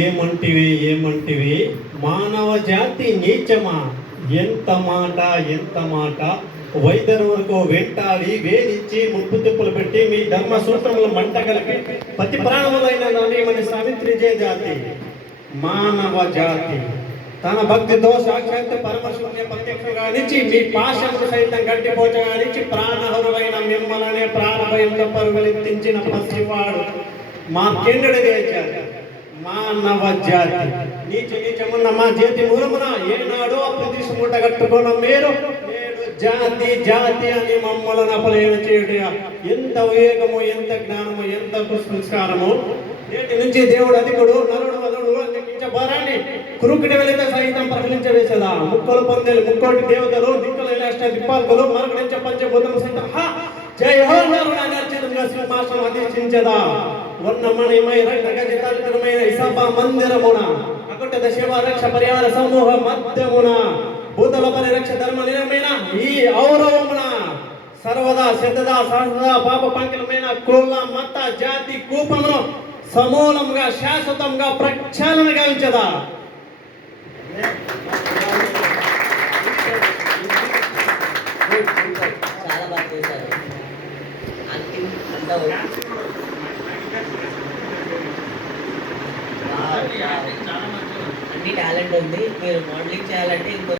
ఏమంటివి ఏమంటివి మానవ జాతి నీచమా, ఎంత మాట ఎంత మాట. వైద్యుల వరకు వెంటాడి వేధించి ముప్పు తిప్పులు పెట్టి మీ ధర్మ సూత్రములు మంట కలిపి ప్రతి ప్రాణములైన మన సావిత్రి జాతి మానవ జాతి తన భక్తితో సాక్షాత్ పరమశూన్య ప్రత్యక్షంగా నుంచి మీ పాశములు సైతం గట్టిపోచగా నుంచి ప్రాణహరులైన మిమ్మల్నే ప్రాణభయంతో పరుగులెత్తించిన పసివాడు మా కెన్నడి చేశారు. మానవ జాతి నీచు నీచమున్న మా చేతి మూలమున ఏనాడో ప్రతిష్ఠ మూట కట్టుకున్న మీరు నేడు జాతి జాతి అని మమ్మల్ని అపలేడు చేయుట ఎంత వివేకము, ఎంత జ్ఞానము, ఎంత సంస్కారము. నేటి నుంచి దేవుడు అధికుడు, నరుడు వలుడు భారాన్ని కురుకుటి వెళితే సహితం ప్రకటించవేసేదా. ముక్కలు పొందేలు ముక్కోటి దేవతలు దిక్కులు దిప్పాలకులు మరొకటి పంచభూతము సహితం జయ హో సింహాసనం అధిష్ఠించదా. వర్ణమణిమయ రగజితాలితమైన ఇసభ మందిరమున అకుట శివ రక్ష పరివార సమూహ మధ్యమున భూతల పరిరక్ష ధర్మ నిరమైన ఈ ఔరవమున సర్వదా సిద్ధదా సహదా పాప పంకిలమైన కుల మత జాతి కూపమును సమూలంగా శాశ్వతంగా ప్రక్షాళన గావించదా. చాలా బాగా చేశారు. అన్ని టాలెంట్ ఉంది. మీరు మోడలింగ్ చేయాలంటే ఇంకో